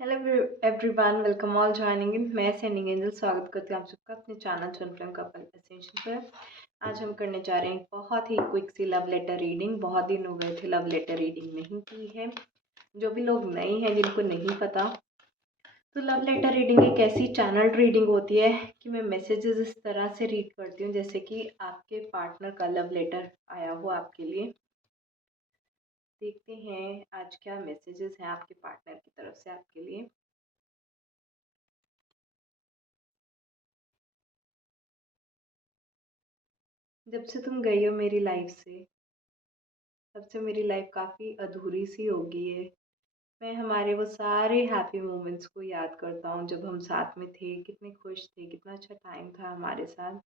Hello everyone, welcome all joining in. मैं sending angel स्वागत करती हूँ आप सबका अपने channel twin flame couple essential पर। आज हम करने जा रहे हैं एक बहुत ही क्विक सी लव लेटर रीडिंग। बहुत दिन हो गए थे लव लेटर रीडिंग नहीं की है। जो भी लोग नए हैं, जिनको नहीं पता, तो लव लेटर रीडिंग एक ऐसी चैनल रीडिंग होती है कि मैं मैसेजेस इस तरह से रीड करती हूँ जैसे कि आपके पार्टनर का लव लेटर आया हो आपके लिए। देखते हैं आज क्या मैसेजेस हैं आपके पार्टनर की तरफ से आपके लिए। जब से तुम गई हो मेरी लाइफ से, तब से मेरी लाइफ काफ़ी अधूरी सी हो गई है। मैं हमारे वो सारे हैप्पी मोमेंट्स को याद करता हूँ जब हम साथ में थे, कितने खुश थे, कितना अच्छा टाइम था हमारे साथ।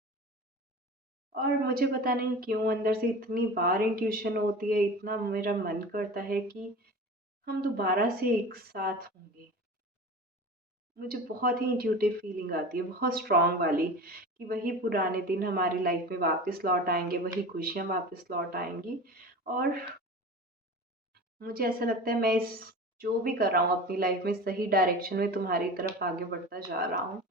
और मुझे पता नहीं क्यों अंदर से इतनी बार इंट्यूशन होती है, इतना मेरा मन करता है कि हम दोबारा से एक साथ होंगे। मुझे बहुत ही इंट्यूटिव फीलिंग आती है, बहुत स्ट्रॉन्ग वाली, कि वही पुराने दिन हमारी लाइफ में वापस लौट आएंगे, वही खुशियाँ वापस लौट आएंगी। और मुझे ऐसा लगता है मैं इस जो भी कर रहा हूँ अपनी लाइफ में सही डायरेक्शन में तुम्हारी तरफ आगे बढ़ता जा रहा हूँ।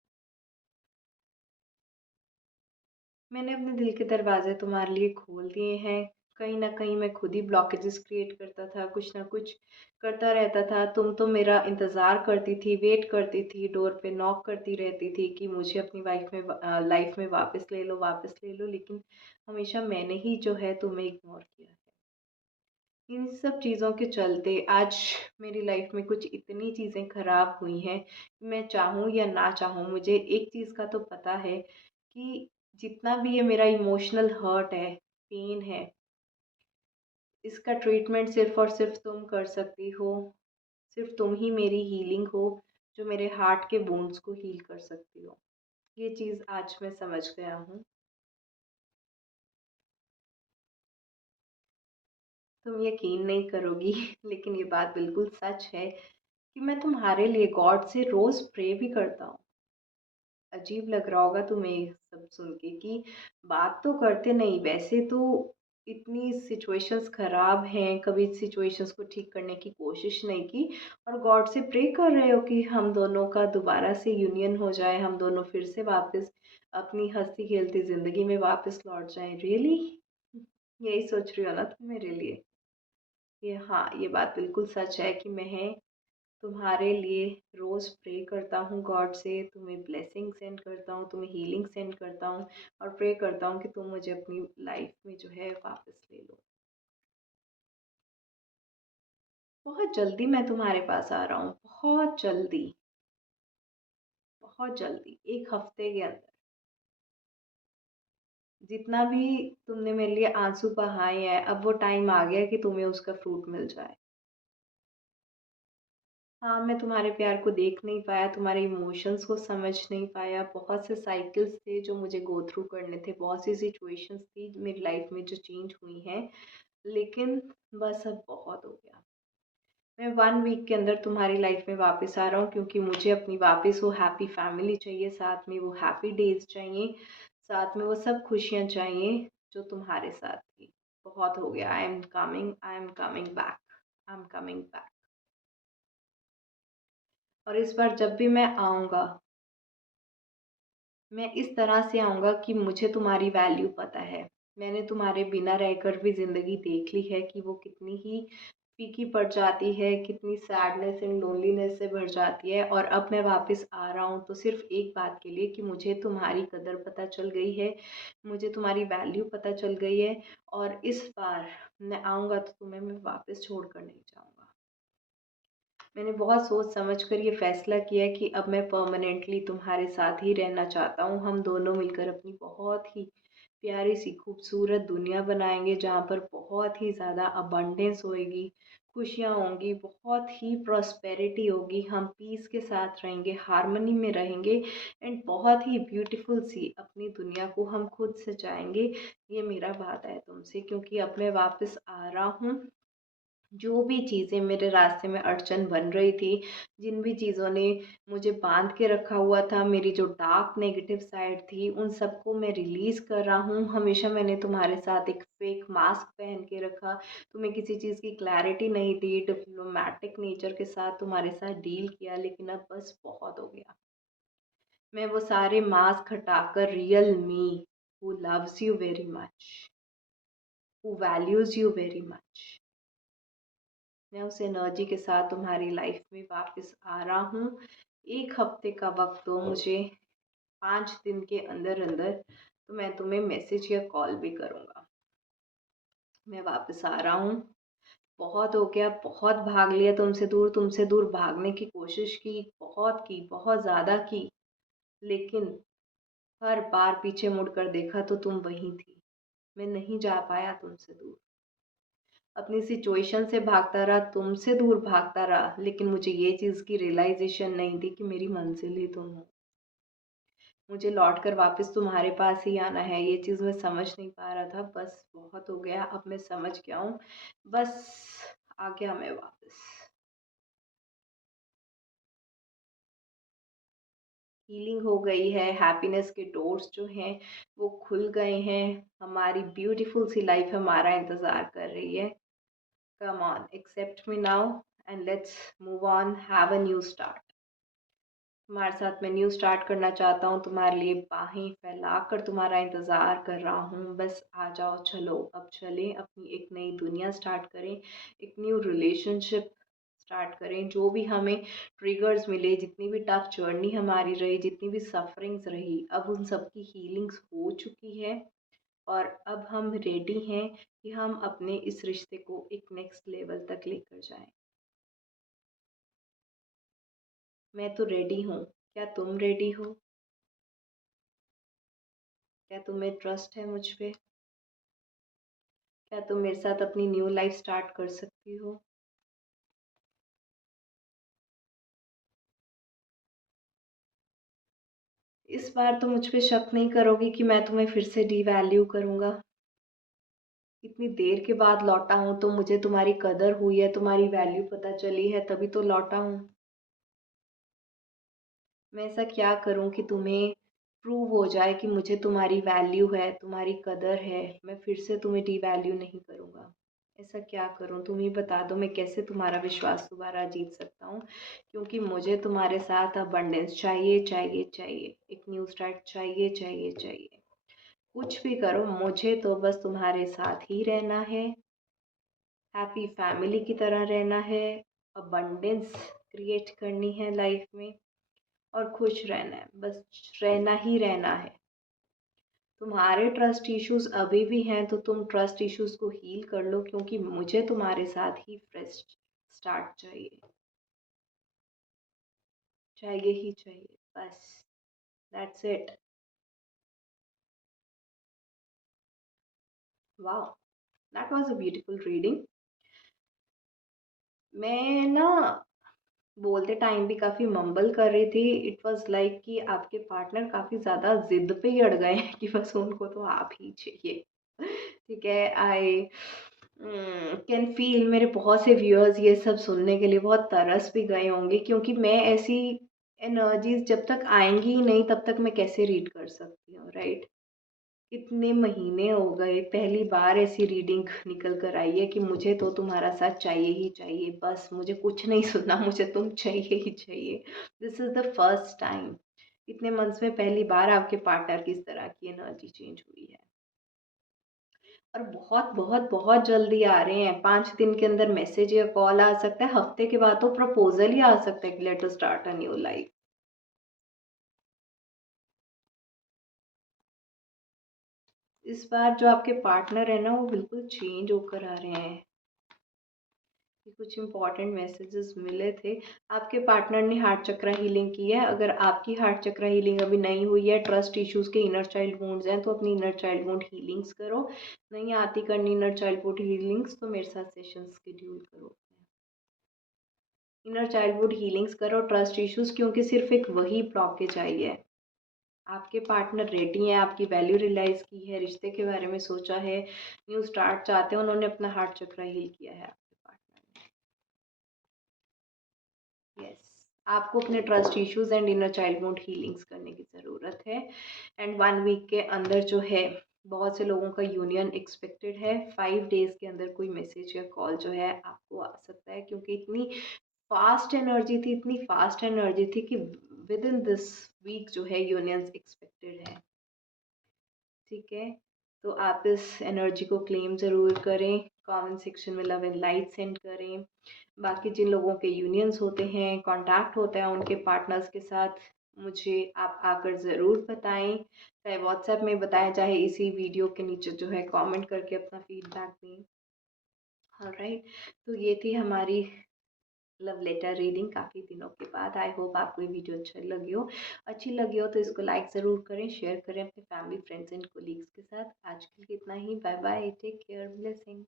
मैंने अपने दिल के दरवाजे तुम्हारे लिए खोल दिए हैं। कहीं ना कहीं मैं खुद ही ब्लॉकेजेस क्रिएट करता था, कुछ ना कुछ करता रहता था। तुम तो मेरा इंतज़ार करती थी, वेट करती थी, डोर पे नॉक करती रहती थी कि मुझे अपनी लाइफ में वापस ले लो, वापस ले लो। लेकिन हमेशा मैंने ही जो है तुम्हें इग्नोर किया है। इन सब चीज़ों के चलते आज मेरी लाइफ में कुछ इतनी चीज़ें ख़राब हुई हैं। मैं चाहूँ या ना चाहूँ, मुझे एक चीज़ का तो पता है कि जितना भी ये मेरा इमोशनल हर्ट है, पेन है, इसका ट्रीटमेंट सिर्फ़ और सिर्फ़ तुम कर सकती हो। सिर्फ़ तुम ही मेरी हीलिंग हो, जो मेरे हार्ट के वुंड्स को हील कर सकती हो। ये चीज़ आज मैं समझ गया हूँ। तुम यकीन नहीं करोगी लेकिन ये बात बिल्कुल सच है कि मैं तुम्हारे लिए गॉड से रोज़ प्रे भी करता हूँ। अजीब लग रहा होगा तुम्हें ये सब सुन के कि बात तो करते नहीं, वैसे तो इतनी सिचुएशंस खराब हैं, कभी सिचुएशंस को ठीक करने की कोशिश नहीं की, और गॉड से प्रे कर रहे हो कि हम दोनों का दोबारा से यूनियन हो जाए, हम दोनों फिर से वापस अपनी हंसती खेलती ज़िंदगी में वापस लौट जाएं। रियली यही सोच रही हो ना तुम मेरे लिए? ये हाँ, ये बात बिल्कुल सच है कि मैं तुम्हारे लिए रोज़ प्रे करता हूँ गॉड से, तुम्हें ब्लेसिंग सेंड करता हूँ, तुम्हें हीलिंग सेंड करता हूँ, और प्रे करता हूँ कि तुम मुझे अपनी लाइफ में जो है वापस ले लो। बहुत जल्दी मैं तुम्हारे पास आ रहा हूँ, बहुत जल्दी, बहुत जल्दी, एक हफ्ते के अंदर। जितना भी तुमने मेरे लिए आंसू बहाए हैं, अब वो टाइम आ गया कि तुम्हें उसका फ्रूट मिल जाए। हाँ, मैं तुम्हारे प्यार को देख नहीं पाया, तुम्हारे इमोशंस को समझ नहीं पाया। बहुत से साइकिल्स थे जो मुझे गो थ्रू करने थे, बहुत सी सिचुएशंस थी मेरी लाइफ में जो चेंज हुई हैं। लेकिन बस अब बहुत हो गया। मैं 1 वीक के अंदर तुम्हारी लाइफ में वापस आ रहा हूँ, क्योंकि मुझे अपनी वापस वो हैप्पी फैमिली चाहिए, साथ में वो हैप्पी डेज़ चाहिए, साथ में वो सब खुशियाँ चाहिए जो तुम्हारे साथ थी। बहुत हो गया। I am coming back, I am coming back. और इस बार जब भी मैं आऊँगा, मैं इस तरह से आऊँगा कि मुझे तुम्हारी वैल्यू पता है। मैंने तुम्हारे बिना रहकर भी ज़िंदगी देख ली है कि वो कितनी ही फीकी पड़ जाती है, कितनी सैडनेस एंड लोनलीनेस से भर जाती है। और अब मैं वापस आ रहा हूँ तो सिर्फ़ एक बात के लिए कि मुझे तुम्हारी कदर पता चल गई है, मुझे तुम्हारी वैल्यू पता चल गई है। और इस बार मैं आऊँगा तो तुम्हें मैं वापस छोड़ कर नहीं जाऊँगा। मैंने बहुत सोच समझ कर ये फ़ैसला किया है कि अब मैं परमानेंटली तुम्हारे साथ ही रहना चाहता हूँ। हम दोनों मिलकर अपनी बहुत ही प्यारी-सी खूबसूरत दुनिया बनाएँगे, जहाँ पर बहुत ही ज़्यादा अबंडेंस होएगी, खुशियाँ होंगी, बहुत ही प्रॉस्पेरिटी होगी। हम पीस के साथ रहेंगे, हार्मनी में रहेंगे, एंड बहुत ही ब्यूटीफुल सी अपनी दुनिया को हम खुद सजाएँगे। ये मेरा वादा है तुमसे, क्योंकि अब मैं वापस आ रहा हूँ। जो भी चीज़ें मेरे रास्ते में अड़चन बन रही थी, जिन भी चीज़ों ने मुझे बाँध के रखा हुआ था, मेरी जो डार्क नेगेटिव साइड थी, उन सबको मैं रिलीज़ कर रहा हूँ। हमेशा मैंने तुम्हारे साथ एक फ़ेक मास्क पहन के रखा, तुम्हें किसी चीज़ की क्लैरिटी नहीं दी, डिप्लोमैटिक नेचर के साथ तुम्हारे साथ डील किया, लेकिन अब बस बहुत हो गया। मैं वो सारे मास्क हटाकर real me, who loves you very much, who values you very much, मैं उस एनर्जी के साथ तुम्हारी लाइफ में वापस आ रहा हूँ। 1 हफ्ते का वक़्त दो मुझे, 5 दिन के अंदर-अंदर तो मैं तुम्हें मैसेज या कॉल भी करूँगा। मैं वापस आ रहा हूँ। बहुत हो गया, बहुत भाग लिया तुमसे दूर भागने की कोशिश की, बहुत की, बहुत ज़्यादा की, लेकिन हर बार पीछे मुड़कर देखा तो तुम वहीं थी। मैं नहीं जा पाया तुमसे दूर। अपनी सिचुएशन से भागता रहा, तुमसे दूर भागता रहा, लेकिन मुझे ये चीज़ की रियलाइज़ेशन नहीं थी कि मेरी मंज़िल ही तुम हो। मुझे लौट कर वापस तुम्हारे पास ही आना है, ये चीज़ मैं समझ नहीं पा रहा था। बस बहुत हो गया, अब मैं समझ गया हूँ। बस आ गया मैं वापस। हीलिंग हो गई है, हैप्पीनेस के डोर्स जो हैं वो खुल गए हैं। हमारी ब्यूटीफुल सी लाइफ हमारा इंतज़ार कर रही है। Come on, accept me now and let's move on, have a new start. तुम्हारे साथ मैं न्यू स्टार्ट करना चाहता हूँ, तुम्हारे लिए बाहें फैलाकर तुम्हारा इंतज़ार कर रहा हूँ। बस आ जाओ, चलो अब चलें, अपनी एक नई दुनिया स्टार्ट करें, एक न्यू रिलेशनशिप स्टार्ट करें। जो भी हमें ट्रिगर्स मिले, जितनी भी टफ जर्नी हमारी रही, जितनी भी सफरिंग्स रही, अब उन सब की हीलिंग्स हो चुकी है और अब हम रेडी हैं कि हम अपने इस रिश्ते को एक नेक्स्ट लेवल तक लेकर जाएं। मैं तो रेडी हूँ, क्या तुम रेडी हो? क्या तुम्हें ट्रस्ट है मुझ पे? क्या तुम मेरे साथ अपनी न्यू लाइफ स्टार्ट कर सकती हो? इस बार तो मुझ पे शक नहीं करोगी कि मैं तुम्हें फिर से डिवैल्यू करूँगा? इतनी देर के बाद लौटा हूँ तो मुझे तुम्हारी कदर हुई है, तुम्हारी वैल्यू पता चली है, तभी तो लौटा हूँ। मैं ऐसा क्या करूँ कि तुम्हें प्रूव हो जाए कि मुझे तुम्हारी वैल्यू है, तुम्हारी कदर है, मैं फिर से तुम्हें डिवैल्यू नहीं करूँगा। ऐसा क्या करूँ, तुम ही बता दो, मैं कैसे तुम्हारा विश्वास दोबारा जीत सकता हूँ? क्योंकि मुझे तुम्हारे साथ अबंडेंस चाहिए, चाहिए, चाहिए। एक न्यू स्टार्ट चाहिए, चाहिए, चाहिए। कुछ भी करो, मुझे तो बस तुम्हारे साथ ही रहना है, हैप्पी फैमिली की तरह रहना है, अबंडेंस क्रिएट करनी है लाइफ में और खुश रहना है, बस रहना ही रहना है। तुम्हारे ट्रस्ट इश्यूज़ अभी भी हैं तो तुम ट्रस्ट इश्यूज़ को हील कर लो, क्योंकि मुझे तुम्हारे साथ ही फ्रेश स्टार्ट चाहिए। चाहिए ही चाहिए, बस that's it. Wow! That was a beautiful reading. मैं ना बोलते टाइम भी काफ़ी मम्बल कर रही थी। इट वाज़ लाइक कि आपके पार्टनर काफ़ी ज़्यादा ज़िद पे ही अड़ गए हैं कि बस उनको तो आप ही चाहिए। ठीक है, आई कैन फ़ील मेरे बहुत से व्यूअर्स ये सब सुनने के लिए बहुत तरस भी गए होंगे, क्योंकि मैं ऐसी एनर्जीज़ जब तक आएँगी ही नहीं तब तक मैं कैसे रीड कर सकती हूँ, राइट? इतने महीने हो गए, पहली बार ऐसी रीडिंग निकल कर आई है कि मुझे तो तुम्हारा साथ चाहिए ही चाहिए, बस मुझे कुछ नहीं सुनना, मुझे तुम चाहिए ही चाहिए। This is the first time, इतने मंथ्स में पहली बार आपके पार्टनर की इस तरह की एनर्जी चेंज हुई है। और बहुत बहुत बहुत जल्दी आ रहे हैं, 5 दिन के अंदर मैसेज या कॉल आ सकता है, हफ्ते के बाद तो प्रपोजल ही आ सकता है कि let us start a new life. इस बार जो आपके पार्टनर है ना, वो बिल्कुल चेंज होकर आ रहे हैं। कि कुछ इम्पोर्टेंट मैसेजेस मिले थे। आपके पार्टनर ने हार्ट चक्र हीलिंग की है। अगर आपकी हार्ट चक्र हीलिंग अभी नहीं हुई है, ट्रस्ट इश्यूज़ के इनर चाइल्ड वुंड्स हैं, तो अपनी इनर चाइल्ड वुंड हीलिंग्स करो। नहीं आती करनी इनर चाइल्ड वुंड हीलिंग्स तो मेरे साथ सेशन शेड्यूल करो। इनर चाइल्डहुड हीलिंग्स करो, ट्रस्ट इश्यूज़, क्योंकि सिर्फ़ एक वही ब्लॉकेज आई है। आपके पार्टनर रेडी हैं, आपकी वैल्यू रियलाइज़ की है, रिश्ते के बारे में सोचा है, न्यू स्टार्ट चाहते हैं, उन्होंने अपना हार्ट चक्र हील किया है आपके पार्टनर आपको अपने trust issues and inner child wound healings करने की ज़रूरत है। एंड 1 वीक के अंदर जो है बहुत से लोगों का यूनियन एक्सपेक्टेड है। 5 डेज़ के अंदर कोई मैसेज या कॉल जो है आपको आ सकता है, क्योंकि इतनी फास्ट एनर्जी थी, इतनी फास्ट एनर्जी थी कि विद इन दिस वीक जो है यूनियंस एक्सपेक्टेड है। ठीक है, तो आप इस एनर्जी को क्लेम ज़रूर करें, कमेंट सेक्शन में लव एंड लाइट सेंड करें। बाकी जिन लोगों के यूनियंस होते हैं, कॉन्टैक्ट होता है उनके पार्टनर्स के साथ, मुझे आप आकर ज़रूर बताएं, चाहे व्हाट्सएप में बताएं, चाहे इसी वीडियो के नीचे जो है कमेंट करके अपना फीडबैक दें। ऑलराइट, तो ये थी हमारी लव लेटर रीडिंग काफ़ी दिनों के बाद। आई होप आपको ये वीडियो अच्छी लगी हो तो इसको लाइक ज़रूर करें, शेयर करें अपने फैमिली फ्रेंड्स एंड कोलीग्स के साथ। आज के लिए इतना ही। Bye bye, take care, blessing.